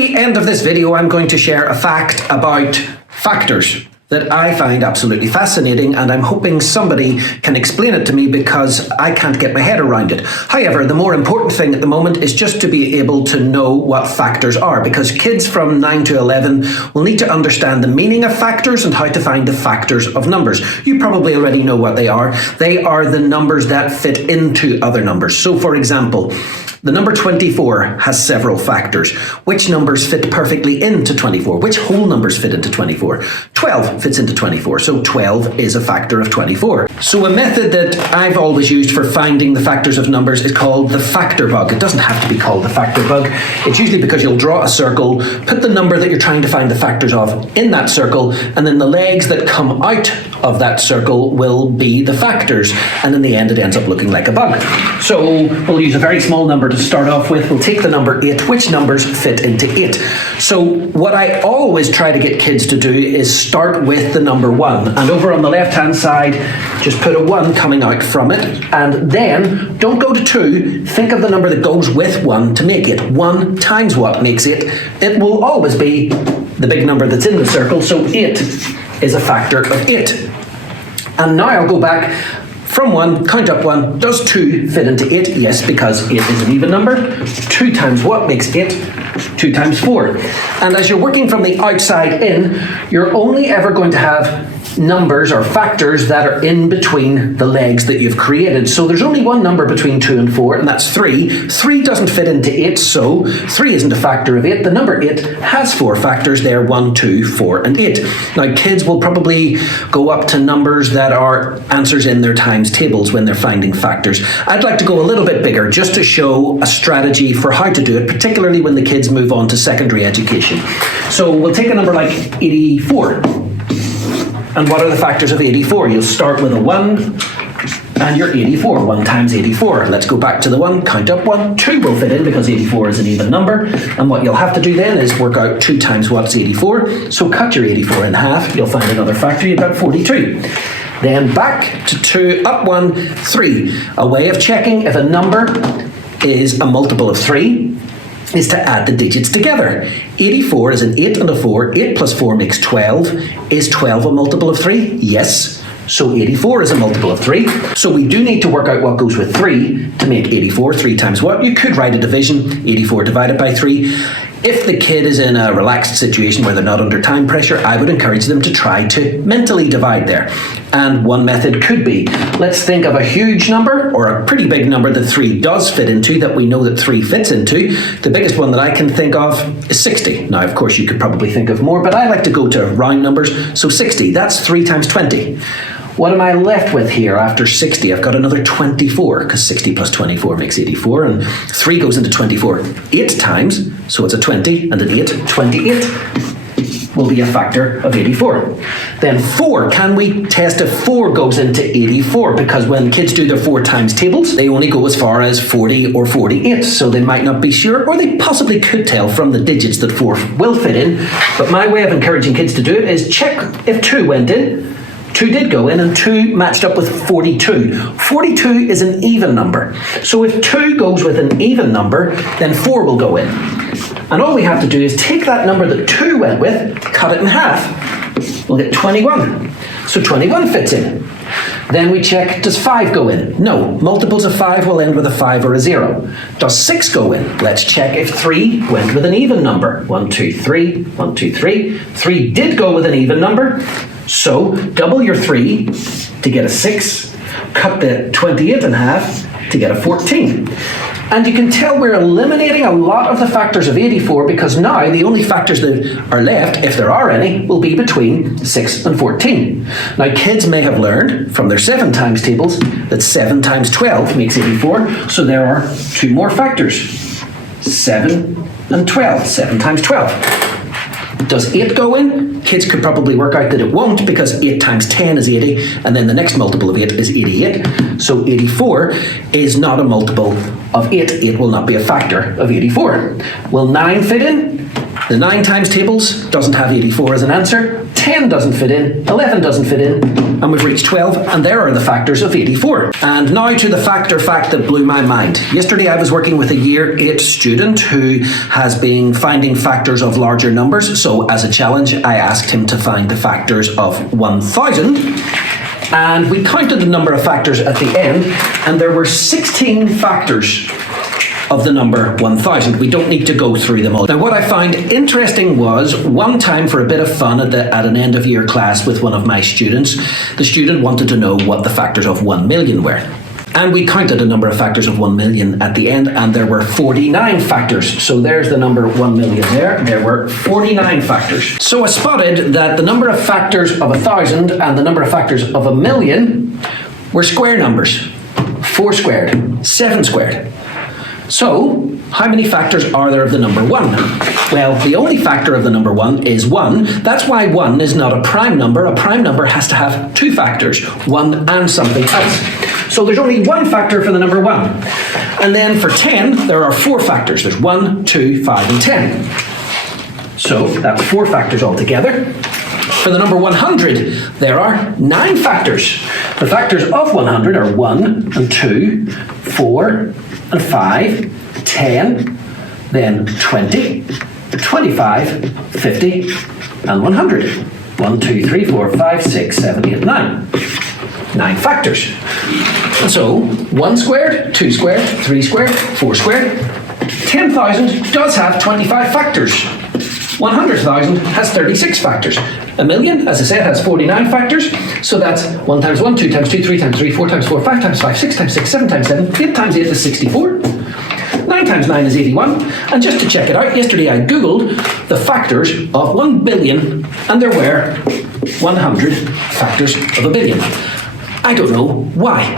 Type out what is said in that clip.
the end of this video, I'm going to share a fact about factors that I find absolutely fascinating, and I'm hoping somebody can explain it to me because I can't get my head around it. However, the more important thing at the moment is just to be able to know what factors are, because kids from 9 to 11 will need to understand the meaning of factors and how to find the factors of numbers. You probably already know what they are. They are the numbers that fit into other numbers. So for example, the number 24 has several factors. Which numbers fit perfectly into 24? Which whole numbers fit into 24? 12 fits into 24, so 12 is a factor of 24. So a method that I've always used for finding the factors of numbers is called the factor bug. It doesn't have to be called the factor bug. It's usually because you'll draw a circle, put the number that you're trying to find the factors of in that circle, and then the legs that come out of that circle will be the factors, and in the end it ends up looking like a bug. So we'll use a very small number to start off with. We'll take the number 8. Which numbers fit into 8? So what I always try to get kids to do is start with the number 1, and over on the left hand side just put a 1 coming out from it, and then don't go to 2, think of the number that goes with 1 to make it. 1 times what makes it? It will always be the big number that's in the circle, so 8 is a factor of 8. And now I'll go back from 1, count up 1. Does 2 fit into 8? Yes, because 8 is an even number. 2 times what makes 8? 2 times 4. And as you're working from the outside in, you're only ever going to have numbers or factors that are in between the legs that you've created. So there's only one number between 2 and 4, and that's 3. 3 doesn't fit into 8, so 3 isn't a factor of 8. The number 8 has 4 factors there: 1, 2, 4, and 8. Now kids will probably go up to numbers that are answers in their times tables when they're finding factors. I'd like to go a little bit bigger just to show a strategy for how to do it, particularly when the kids move on to secondary education. So we'll take a number like 84. And what are the factors of 84? You'll start with a 1, and you're 84. 1 times 84. Let's go back to the 1, count up 1. 2 will fit in because 84 is an even number. And what you'll have to do then is work out 2 times what's 84. So cut your 84 in half. You'll find another factor. You've got 42. Then back to 2, up 1, 3. A way of checking if a number is a multiple of 3 is to add the digits together. 84 is an 8 and a 4. 8 plus 4 makes 12. Is 12 a multiple of 3? Yes. So 84 is a multiple of 3. So we do need to work out what goes with 3 to make 84. 3 times what? You could write a division, 84 divided by 3. If the kid is in a relaxed situation where they're not under time pressure, I would encourage them to try to mentally divide there. And one method could be, let's think of a huge number or a pretty big number that 3 does fit into, that we know that 3 fits into. The biggest one that I can think of is 60. Now, of course, you could probably think of more, but I like to go to round numbers. So 60, that's 3 times 20. What am I left with here after 60? I've got another 24, because 60 plus 24 makes 84, and 3 goes into 24 8 times, so it's a 20 and an 8. 28 will be a factor of 84. Then 4, can we test if 4 goes into 84? Because when kids do their 4 times tables, they only go as far as 40 or 48, so they might not be sure, or they possibly could tell from the digits that 4 will fit in. But my way of encouraging kids to do it is check if 2 went in. 2 did go in, and 2 matched up with 42. 42 is an even number. So if 2 goes with an even number, then 4 will go in. And all we have to do is take that number that 2 went with, cut it in half. We'll get 21. So 21 fits in. Then we check, does 5 go in? No. Multiples of 5 will end with a 5 or a 0. Does 6 go in? Let's check if 3 went with an even number. 1, 2, 3. 1, 2, 3. 3 did go with an even number. So double your 3 to get a 6, cut the 28 in half to get a 14. And you can tell we're eliminating a lot of the factors of 84, because now the only factors that are left, if there are any, will be between 6 and 14. Now kids may have learned from their 7 times tables that 7 times 12 makes 84, so there are 2 more factors. 7 and 12. 7 times 12. Does 8 go in? Kids could probably work out that it won't, because 8 times 10 is 80, and then the next multiple of 8 is 88. So 84 is not a multiple of 8. 8 will not be a factor of 84. Will 9 fit in? The 9 times tables doesn't have 84 as an answer. 10 doesn't fit in, 11 doesn't fit in, and we've reached 12, and there are the factors of 84. And now to the factor fact that blew my mind. Yesterday I was working with a year 8 student who has been finding factors of larger numbers, so as a challenge I asked him to find the factors of 1000, and we counted the number of factors at the end, and there were 16 factors of the number 1000. We don't need to go through them all. Now, what I found interesting was one time, for a bit of fun at an end of year class with one of my students, the student wanted to know what the factors of 1 million were. And we counted a number of factors of 1 million at the end, and there were 49 factors. So there's the number 1 million there. There were 49 factors. So I spotted that the number of factors of 1000 and the number of factors of 1 million were square numbers. 4 squared, 7 squared. So, how many factors are there of the number 1? Well, the only factor of the number 1 is 1. That's why 1 is not a prime number. A prime number has to have 2 factors, 1 and something else. So there's only 1 factor for the number 1. And then for 10, there are 4 factors. There's 1, 2, 5, and 10. So that's 4 factors altogether. For the number 100, there are 9 factors. The factors of 100 are 1 and 2, 4, and 5, 10, then 20, 25, 50, and 100. 1, 2, 3, 4, 5, 6, 7, 8, 9. 9 factors. And so, 1 squared, 2 squared, 3 squared, 4 squared. 10,000 does have 25 factors. 100,000 has 36 factors. 1 million, as I said, has 49 factors. So that's 1 times 1, 2 times 2, 3 times 3, 4 times 4, 5 times 5, 6 times 6, 7 times 7, 8 times 8 is 64. 9 times 9 is 81. And just to check it out, yesterday I Googled the factors of 1 billion, and there were 100 factors of a billion. I don't know why.